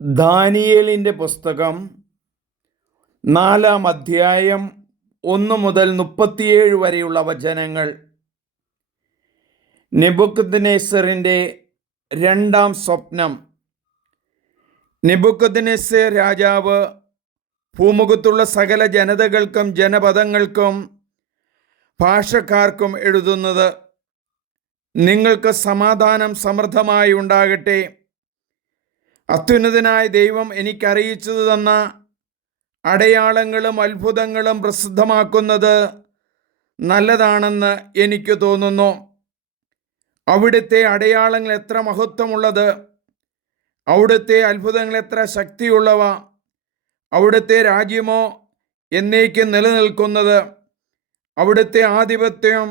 ദാനിയേലിൻ്റെ പുസ്തകം 4-ാം അധ്യായം 1 മുതൽ 37 വരെയുള്ള വചനങ്ങൾ. നെബൂഖദ്നേസറിൻ്റെ രണ്ടാം സ്വപ്നം. നെബൂഖദ്നേസർ രാജാവ് ഭൂമുഖത്തുള്ള സകല ജനതകൾക്കും ജനപദങ്ങൾക്കും ഭാഷക്കാർക്കും എഴുതുന്നത്: നിങ്ങൾക്ക് സമാധാനം സമൃദ്ധമായി ഉണ്ടാകട്ടെ. അത്യുന്നതനായ ദൈവം എനിക്കറിയിച്ചത് തന്ന അടയാളങ്ങളും അത്ഭുതങ്ങളും പ്രസിദ്ധമാക്കുന്നത് നല്ലതാണെന്ന് എനിക്ക് തോന്നുന്നു. അവിടുത്തെ അടയാളങ്ങൾ എത്ര മഹത്വമുള്ളത്, അവിടുത്തെ അത്ഭുതങ്ങൾ എത്ര ശക്തിയുള്ളവ. അവിടുത്തെ രാജ്യമോ എന്നേക്കും നിലനിൽക്കുന്നത്, അവിടുത്തെ ആധിപത്യം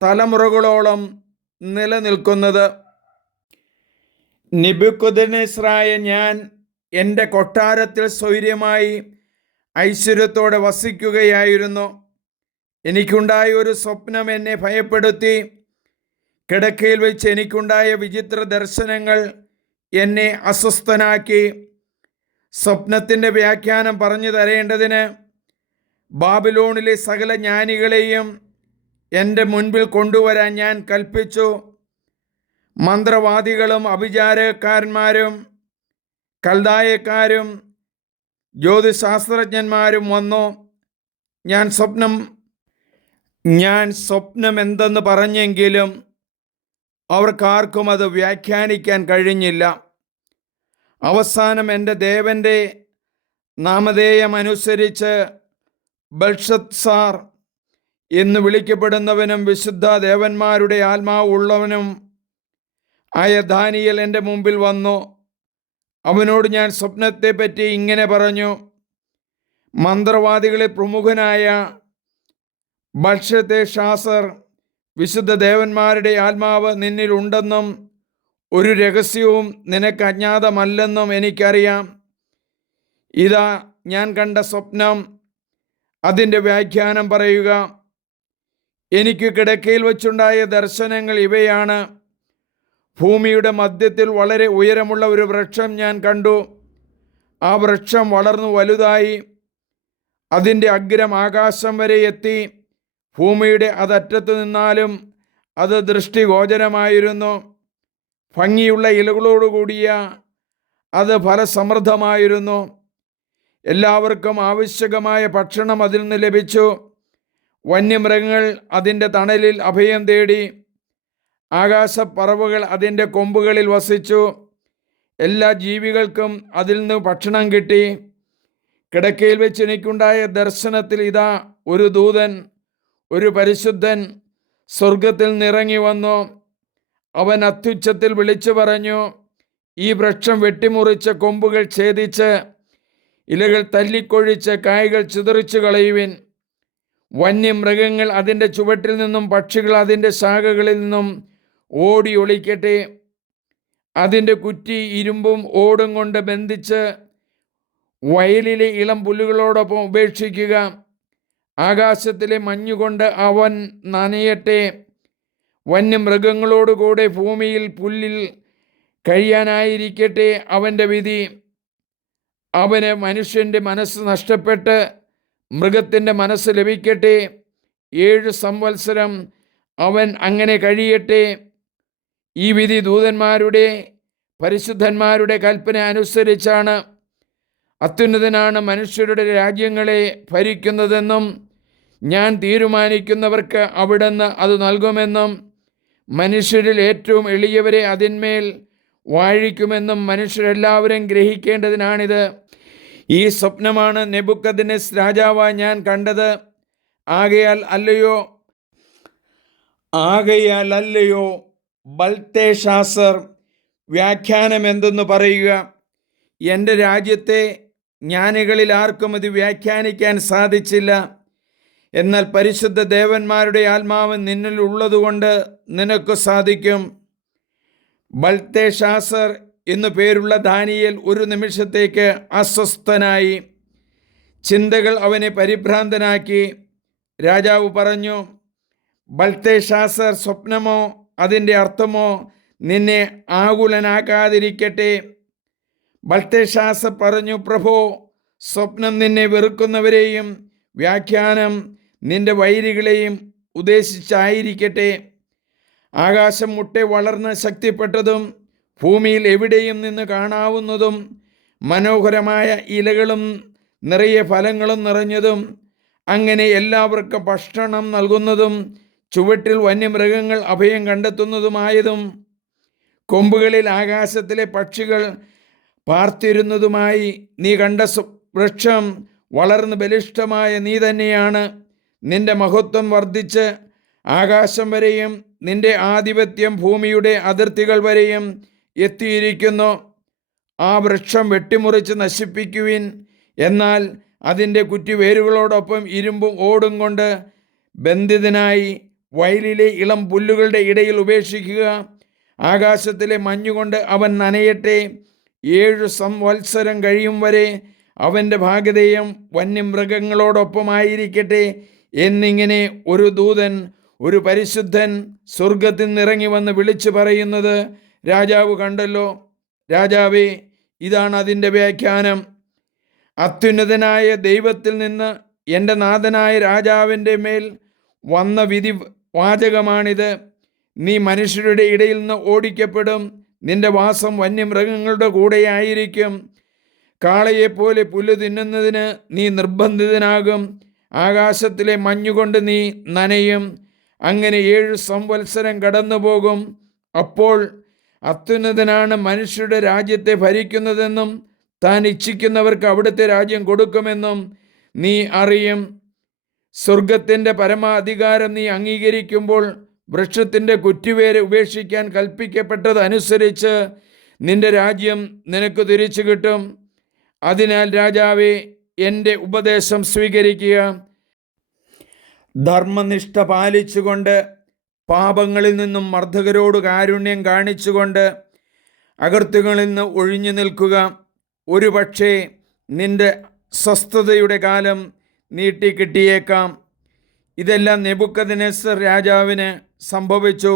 തലമുറകളോളം നിലനിൽക്കുന്നത്. നെബൂഖദ്നേസറായ ഞാൻ എൻ്റെ കൊട്ടാരത്തിൽ സ്വൈര്യമായി ഐശ്വര്യത്തോടെ വസിക്കുകയായിരുന്നു. എനിക്കുണ്ടായ ഒരു സ്വപ്നം എന്നെ ഭയപ്പെടുത്തി. കിടക്കയിൽ വെച്ച് എനിക്കുണ്ടായ വിചിത്ര ദർശനങ്ങൾ എന്നെ അസ്വസ്ഥനാക്കി. സ്വപ്നത്തിൻ്റെ വ്യാഖ്യാനം പറഞ്ഞു തരേണ്ടതിന് ബാബിലോണിലെ സകല ജ്ഞാനികളെയും എൻ്റെ മുൻപിൽ കൊണ്ടുവരാൻ ഞാൻ കൽപ്പിച്ചു. മന്ത്രവാദികളും അഭിചാരക്കാരന്മാരും കൽദായക്കാരും ജ്യോതിശാസ്ത്രജ്ഞന്മാരും വന്നു. ഞാൻ സ്വപ്നം എന്തെന്ന് പറഞ്ഞെങ്കിലും അവർക്കാർക്കും അത് വ്യാഖ്യാനിക്കാൻ കഴിഞ്ഞില്ല. അവസാനം എൻ്റെ ദേവൻ്റെ നാമധേയമനുസരിച്ച് ബെൽഷത്സാർ എന്ന് വിളിക്കപ്പെടുന്നവനും വിശുദ്ധ ദേവന്മാരുടെ ആത്മാവ് ഉള്ളവനും ആയ ദാനിയേൽ എൻ്റെ മുമ്പിൽ വന്നു. അവനോട് ഞാൻ സ്വപ്നത്തെപ്പറ്റി ഇങ്ങനെ പറഞ്ഞു: മന്ത്രവാദികളിൽ പ്രമുഖനായ ബൽഷത്ശാസർ, വിശുദ്ധ ദേവന്മാരുടെ ആത്മാവ് നിന്നിലുണ്ടെന്നും ഒരു രഹസ്യവും നിനക്ക് അജ്ഞാതമല്ലെന്നും എനിക്കറിയാം. ഇതാ ഞാൻ കണ്ട സ്വപ്നം, അതിൻ്റെ വ്യാഖ്യാനം പറയുക. എനിക്ക് കിടക്കയിൽ വച്ചുണ്ടായ ദർശനങ്ങൾ ഇവയാണ്: ഭൂമിയുടെ മധ്യത്തിൽ വളരെ ഉയരമുള്ള ഒരു വൃക്ഷം ഞാൻ കണ്ടു. ആ വൃക്ഷം വളർന്നു വലുതായി അതിൻ്റെ അഗ്രം ആകാശം വരെ എത്തി. ഭൂമിയുടെ അതറ്റത്ത് നിന്നാലും അത് ദൃഷ്ടിഗോചരമായിരുന്നു. ഭംഗിയുള്ള ഇലകളോടുകൂടിയ അത് ഫലസമൃദ്ധമായിരുന്നു. എല്ലാവർക്കും ആവശ്യകമായ ഭക്ഷണം അതിൽ നിന്ന് ലഭിച്ചു. വന്യമൃഗങ്ങൾ അതിൻ്റെ തണലിൽ അഭയം തേടി. ആകാശപ്പറവുകൾ അതിൻ്റെ കൊമ്പുകളിൽ വസിച്ചു. എല്ലാ ജീവികൾക്കും അതിൽ നിന്ന് ഭക്ഷണം കിട്ടി. കിടക്കയിൽ വെച്ച് എനിക്കുണ്ടായ ദർശനത്തിൽ ഇതാ ഒരു ദൂതൻ, ഒരു പരിശുദ്ധൻ സ്വർഗത്തിൽ നിന്നിറങ്ങി വന്നു. അവൻ അത്യുച്ചത്തിൽ വിളിച്ചു പറഞ്ഞു: ഈ വൃക്ഷം വെട്ടിമുറിച്ച് കൊമ്പുകൾ ഛേദിച്ച് ഇലകൾ തല്ലിക്കൊഴിച്ച് കായ്കൾ ചിതറിച്ചു കളയുവിൻ. വന്യമൃഗങ്ങൾ അതിൻ്റെ ചുവട്ടിൽ നിന്നും പക്ഷികൾ അതിൻ്റെ ശാഖകളിൽ നിന്നും ഓടി ഒളിക്കട്ടെ. അതിൻ്റെ കുറ്റി ഇരുമ്പും ഓടും കൊണ്ട് ബന്ധിച്ച് വയലിലെ ഇളം പുല്ലുകളോടൊപ്പം ഉപേക്ഷിക്കുക. ആകാശത്തിലെ മഞ്ഞുകൊണ്ട് അവൻ നനയട്ടെ. വന്യമൃഗങ്ങളോടുകൂടെ ഭൂമിയിൽ പുല്ലിൽ കഴിയാനായിരിക്കട്ടെ അവൻ്റെ വിധി. അവന് മനുഷ്യൻ്റെ മനസ്സ് നഷ്ടപ്പെട്ട് മൃഗത്തിൻ്റെ മനസ്സ് ലഭിക്കട്ടെ. 7 സംവത്സരം അവൻ അങ്ങനെ കഴിയട്ടെ. ഈ വിധി ദൂതന്മാരുടെ പരിശുദ്ധന്മാരുടെ കൽപ്പന അനുസരിച്ചാണ്. അത്യുന്നതനാണ് മനുഷ്യരുടെ രാജ്യങ്ങളെ ഭരിക്കുന്നതെന്നും ഞാൻ തീരുമാനിക്കുന്നവർക്ക് അവിടുന്ന് അത് നൽകുമെന്നും മനുഷ്യരിൽ ഏറ്റവും എളിയവരെ അതിന്മേൽ വാഴിക്കുമെന്നും മനുഷ്യരെല്ലാവരും ഗ്രഹിക്കേണ്ടതിനാണിത്. ഈ സ്വപ്നമാണ് നെബൂഖദ്നേസർ രാജാവായി ഞാൻ കണ്ടത്. ആകയാൽ അല്ലയോ ബൽത്തേഷാസർ, വ്യാഖ്യാനം എന്തെന്ന് പറയുക. എൻ്റെ രാജ്യത്തെ ജ്ഞാനികളിൽ ആർക്കും ഇത് വ്യാഖ്യാനിക്കാൻ സാധിച്ചില്ല. എന്നാൽ പരിശുദ്ധ ദേവന്മാരുടെ ആത്മാവ് നിന്നിൽ ഉള്ളതുകൊണ്ട് നിനക്ക് സാധിക്കും. ബൽത്തേഷാസർ എന്നു പേരുള്ള ദാനിയേൽ ഒരു നിമിഷത്തേക്ക് അസ്വസ്ഥനായി. ചിന്തകൾ അവനെ പരിഭ്രാന്തനാക്കി. രാജാവ് പറഞ്ഞു: ബൽത്തേഷാസർ, സ്വപ്നമോ അതിൻ്റെ അർത്ഥമോ നിന്നെ ആകുലനാക്കാതിരിക്കട്ടെ. ബൽത്തേശാസർ പറഞ്ഞു, പ്രഭോ, സ്വപ്നം നിന്നെ വെറുക്കുന്നവരെയും വ്യാഖ്യാനം നിന്റെ വൈരികളെയും ഉദ്ദേശിച്ചായിരിക്കട്ടെ. ആകാശം മുട്ടെ വളർന്ന് ശക്തിപ്പെട്ടതും ഭൂമിയിൽ എവിടെയും നിന്ന് കാണാവുന്നതും മനോഹരമായ ഇലകളും നിറയെ ഫലങ്ങളും നിറഞ്ഞതും, അങ്ങനെ എല്ലാവർക്കും ഭക്ഷണം നൽകുന്നതും ചുവട്ടിൽ വന്യമൃഗങ്ങൾ അഭയം കണ്ടെത്തുന്നതുമായതും കൊമ്പുകളിൽ ആകാശത്തിലെ പക്ഷികൾ പാർത്തിരുന്നതുമായി നീ കണ്ട വൃക്ഷം വളർന്ന് ബലിഷ്ഠമായ നീ തന്നെയാണ്. നിന്റെ മഹത്വം വർദ്ധിച്ച് ആകാശം വരെയും നിന്റെ ആധിപത്യം ഭൂമിയുടെ അതിർത്തികൾ വരെയും എത്തിയിരിക്കുന്നു. ആ വൃക്ഷം വെട്ടിമുറിച്ച് നശിപ്പിക്കുവിൻ, എന്നാൽ അതിൻ്റെ കുറ്റിവേരുകളോടൊപ്പം ഇരുമ്പും ഓടും കൊണ്ട് ബന്ധിതനായി വയലിലെ ഇളം പുല്ലുകളുടെ ഇടയിൽ ഉപേക്ഷിക്കുക. ആകാശത്തിലെ മഞ്ഞുകൊണ്ട് അവൻ നനയട്ടെ. 7 സംവത്സരം കഴിയും വരെ അവൻ്റെ ഭാഗധേയം വന്യമൃഗങ്ങളോടൊപ്പമായിരിക്കട്ടെ എന്നിങ്ങനെ ഒരു ദൂതൻ, ഒരു പരിശുദ്ധൻ സ്വർഗത്തിൽ നിന്നിറങ്ങി വന്ന് വിളിച്ചു പറയുന്നത് രാജാവ് കണ്ടല്ലോ. രാജാവേ, ഇതാണ് അതിൻ്റെ വ്യാഖ്യാനം. അത്യുന്നതനായ ദൈവത്തിൽ നിന്ന് എൻ്റെ നാഥനായ രാജാവിൻ്റെ മേൽ വന്ന വിധി വാചകമാണിത്. നീ മനുഷ്യരുടെ ഇടയിൽ നിന്ന് ഓടിക്കപ്പെടും. നിന്റെ വാസം വന്യമൃഗങ്ങളുടെ കൂടെയായിരിക്കും. കാളയെപ്പോലെ പുല്ല് തിന്നുന്നതിന് നീ നിർബന്ധിതനാകും. ആകാശത്തിലെ മഞ്ഞുകൊണ്ട് നീ നനയും. അങ്ങനെ 7 സംവത്സരം കടന്നുപോകും. അപ്പോൾ അത്യുന്നതനാണ് മനുഷ്യരുടെ രാജ്യത്തെ ഭരിക്കുന്നതെന്നും താൻ ഇച്ഛിക്കുന്നവർക്ക് അവിടുത്തെ രാജ്യം കൊടുക്കുമെന്നും നീ അറിയും. സ്വർഗത്തിൻ്റെ പരമാധികാരം നീ അംഗീകരിക്കുമ്പോൾ വൃക്ഷത്തിൻ്റെ കുറ്റിവേര് ഉപേക്ഷിക്കാൻ കൽപ്പിക്കപ്പെട്ടതനുസരിച്ച് നിന്റെ രാജ്യം നിനക്ക് തിരിച്ചു കിട്ടും. അതിനാൽ രാജാവേ, എൻ്റെ ഉപദേശം സ്വീകരിക്കുക. ധർമ്മനിഷ്ഠ പാലിച്ചുകൊണ്ട്, പാപങ്ങളിൽ നിന്നും മർദ്ദകരോട് കാരുണ്യം കാണിച്ചുകൊണ്ട്, അകൃത്യങ്ങളിൽ നിന്ന് ഒഴിഞ്ഞു നിൽക്കുക. ഒരുപക്ഷേ നിന്റെ സ്വസ്ഥതയുടെ കാലം നീട്ടിക്കിട്ടിയേക്കാം. ഇതെല്ലാം നെബൂഖദ്നേസർ രാജാവിന് സംഭവിച്ചു.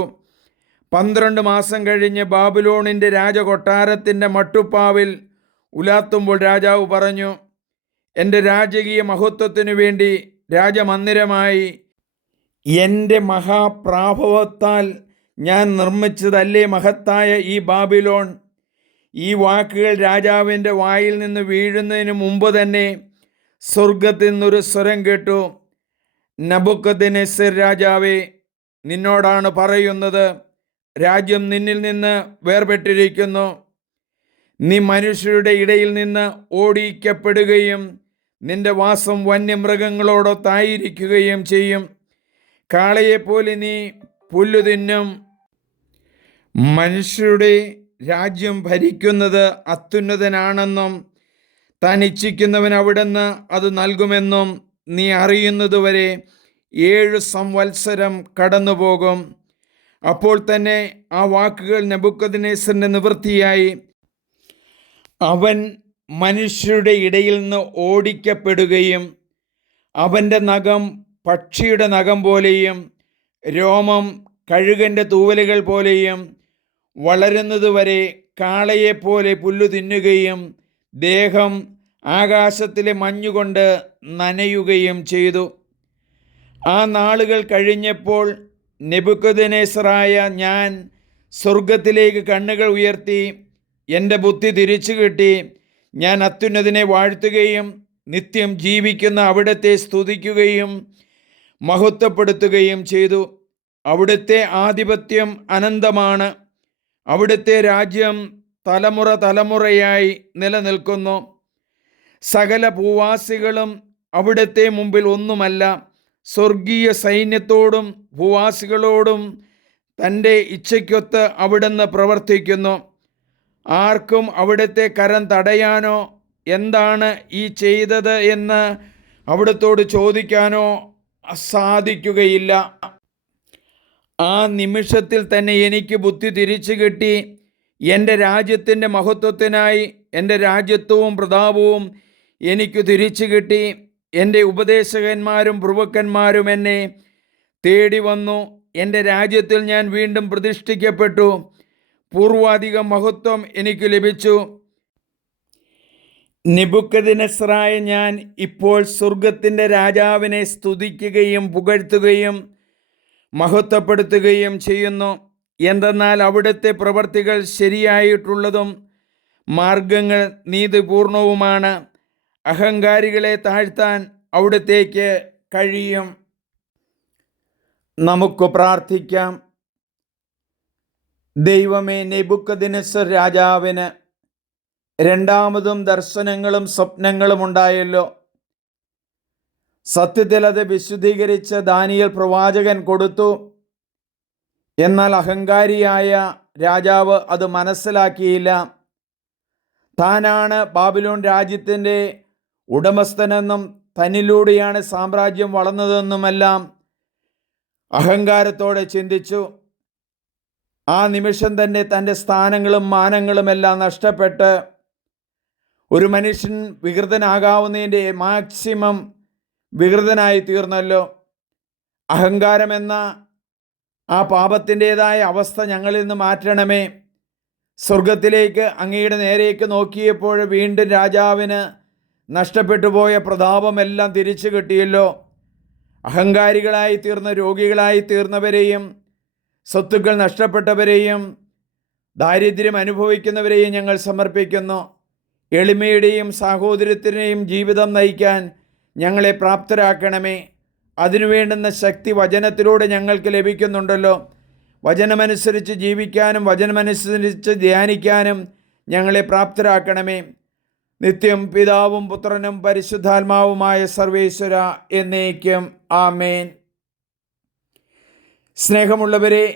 12 മാസം കഴിഞ്ഞ് ബാബിലോണിൻ്റെ രാജകൊട്ടാരത്തിൻ്റെ മട്ടുപ്പാവിൽ ഉലാത്തുമ്പോൾ രാജാവ് പറഞ്ഞു, എൻ്റെ രാജകീയ മഹത്വത്തിനു വേണ്ടി രാജമന്ദിരമായി എൻ്റെ മഹാപ്രാഭവത്താൽ ഞാൻ നിർമ്മിച്ചതല്ലേ മഹത്തായ ഈ ബാബിലോൺ. ഈ വാക്കുകൾ രാജാവിൻ്റെ വായിൽ നിന്ന് വീഴുന്നതിന് മുമ്പ് തന്നെ സ്വർഗത്തിൽ നിന്നൊരു സ്വരം കേട്ടു, നെബൂഖദ്നേസർ രാജാവേ, നിന്നോടാണ് പറയുന്നത്, രാജ്യം നിന്നിൽ നിന്ന് വേർപെട്ടിരിക്കുന്നു. നീ മനുഷ്യരുടെ ഇടയിൽ നിന്ന് ഓടിക്കപ്പെടുകയും നിന്റെ വാസം വന്യമൃഗങ്ങളോടൊത്തായിരിക്കുകയും ചെയ്യും. കാളയെപ്പോലെ നീ പുല്ലു തിന്നും. മനുഷ്യരുടെ രാജ്യം ഭരിക്കുന്നത് അത്യുന്നതനാണെന്നും താൻ ഇച്ഛിക്കുന്നവൻ അവിടുന്ന് അത് നൽകുമെന്നും നീ അറിയുന്നതുവരെ 7 സംവത്സരം കടന്നുപോകും. അപ്പോൾ തന്നെ ആ വാക്കുകൾ നെബൂഖദ്നേസറിന് നിവൃത്തിയായി. അവൻ മനുഷ്യരുടെ ഇടയിൽ നിന്ന് ഓടിക്കപ്പെടുകയും അവൻ്റെ നഖം പക്ഷിയുടെ നഖം പോലെയും രോമം കഴുകൻ്റെ തൂവലുകൾ പോലെയും വളരുന്നതുവരെ കാളയെപ്പോലെ പുല്ലു തിന്നുകയും ദേഹം ആകാശത്തിലെ മഞ്ഞുകൊണ്ട് നനയുകയും ചെയ്തു. ആ നാളുകൾ കഴിഞ്ഞപ്പോൾ നെബൂഖദ്നേസറായ ഞാൻ സ്വർഗത്തിലേക്ക് കണ്ണുകൾ ഉയർത്തി. എൻ്റെ ബുദ്ധി തിരിച്ചു കിട്ടി. ഞാൻ അത്യുന്നതനെ വാഴ്ത്തുകയും നിത്യം ജീവിക്കുന്ന അവിടുത്തെ സ്തുതിക്കുകയും മഹത്വപ്പെടുത്തുകയും ചെയ്തു. അവിടുത്തെ ആധിപത്യം അനന്തമാണ്. അവിടുത്തെ രാജ്യം തലമുറ തലമുറയായി നിലനിൽക്കുന്നു. സകല ഭൂവാസികളും അവിടുത്തെ മുമ്പിൽ ഒന്നുമല്ല. സ്വർഗീയ സൈന്യത്തോടും ഭൂവാസികളോടും തൻ്റെ ഇച്ഛയ്ക്കൊത്ത് അവിടുന്ന് പ്രവർത്തിക്കുന്നു. ആർക്കും അവിടുത്തെ കരം തടയാനോ എന്താണ് ഈ ചെയ്തത് എന്ന് അവിടുത്തോട് ചോദിക്കാനോ സാധിക്കുകയില്ല. ആ നിമിഷത്തിൽ തന്നെ എനിക്ക് ബുദ്ധി തിരിച്ചു കിട്ടി. എൻ്റെ രാജ്യത്തിൻ്റെ മഹത്വത്തിനായി എൻ്റെ രാജ്യത്വവും പ്രതാപവും എനിക്ക് തിരിച്ചു കിട്ടി. എൻ്റെ ഉപദേശകന്മാരും പ്രഭുക്കന്മാരും എന്നെ തേടി വന്നു. എൻ്റെ രാജ്യത്തിൽ ഞാൻ വീണ്ടും പ്രതിഷ്ഠിക്കപ്പെട്ടു. പൂർവാധിക മഹത്വം എനിക്ക് ലഭിച്ചു. നെബൂഖദ്നേസറായ ഞാൻ ഇപ്പോൾ സ്വർഗത്തിൻ്റെ രാജാവിനെ സ്തുതിക്കുകയും പുകഴ്ത്തുകയും മഹത്വപ്പെടുത്തുകയും ചെയ്യുന്നു. എന്തെന്നാൽ അവിടുത്തെ പ്രവർത്തികൾ ശരിയായിട്ടുള്ളതും മാർഗങ്ങൾ നീതിപൂർണവുമാണ്. അഹങ്കാരികളെ താഴ്ത്താൻ അവിടുത്തേക്ക് കഴിയും. നമുക്ക് പ്രാർത്ഥിക്കാം. ദൈവമേ, നെബൂഖദ്നേസർ രാജാവിന് രണ്ടാമതും ദർശനങ്ങളും സ്വപ്നങ്ങളും ഉണ്ടായല്ലോ. സത്യത്തിൽ അത് വിശുദ്ധീകരിച്ച് ദാനിയേൽ പ്രവാചകൻ കൊടുത്തു. എന്നാൽ അഹങ്കാരിയായ രാജാവ് അത് മനസ്സിലാക്കിയില്ല. താനാണ് ബാബിലോൺ രാജ്യത്തിൻ്റെ ഉടമസ്ഥനെന്നും തന്നിലൂടെയാണ് സാമ്രാജ്യം വളർന്നതെന്നുമെല്ലാം അഹങ്കാരത്തോടെ ചിന്തിച്ചു. ആ നിമിഷം തന്നെ തൻ്റെ സ്ഥാനങ്ങളും മാനങ്ങളുമെല്ലാം നഷ്ടപ്പെട്ട് ഒരു മനുഷ്യൻ വികൃതനാകാവുന്നതിൻ്റെ മാക്സിമം വികൃതനായി തീർന്നല്ലോ. അഹങ്കാരമെന്ന ആ പാപത്തിൻ്റേതായ അവസ്ഥ ഞങ്ങളിൽ നിന്ന് മാറ്റണമേ. സ്വർഗത്തിലേക്ക് അങ്ങയുടെ നേരേക്ക് നോക്കിയപ്പോൾ വീണ്ടും രാജാവിന് നഷ്ടപ്പെട്ടു പോയ പ്രതാപമെല്ലാം തിരിച്ചു കിട്ടിയല്ലോ. അഹങ്കാരികളായി തീർന്ന, രോഗികളായി തീർന്നവരെയും, സ്വത്തുക്കൾ നഷ്ടപ്പെട്ടവരെയും, ദാരിദ്ര്യം അനുഭവിക്കുന്നവരെയും ഞങ്ങൾ സമർപ്പിക്കുന്നു. എളിമയുടെയും സാഹോദര്യത്തിൻ്റെയും ജീവിതം നയിക്കാൻ ഞങ്ങളെ പ്രാപ്തരാക്കണമേ. അതിനുവേണ്ടുന്ന ശക്തി വചനത്തിലൂടെ ഞങ്ങൾക്ക് ലഭിക്കുന്നുണ്ടല്ലോ. വചനമനുസരിച്ച് ജീവിക്കാനും വചനമനുസരിച്ച് ധ്യാനിക്കാനും ഞങ്ങളെ പ്രാപ്തരാക്കണമേ. നിത്യം പിതാവും പുത്രനും പരിശുദ്ധാത്മാവുമായ സർവേശ്വര എന്നേക്കും ആമേൻ. സ്നേഹമുള്ളവരെ,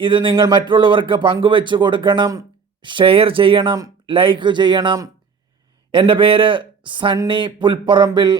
ഇത് നിങ്ങൾ മറ്റുള്ളവർക്ക് പങ്കുവെച്ച് കൊടുക്കണം, ഷെയർ ചെയ്യണം, ലൈക്ക് ചെയ്യണം. എൻ്റെ പേര് സണ്ണി പുൽപ്പറമ്പിൽ.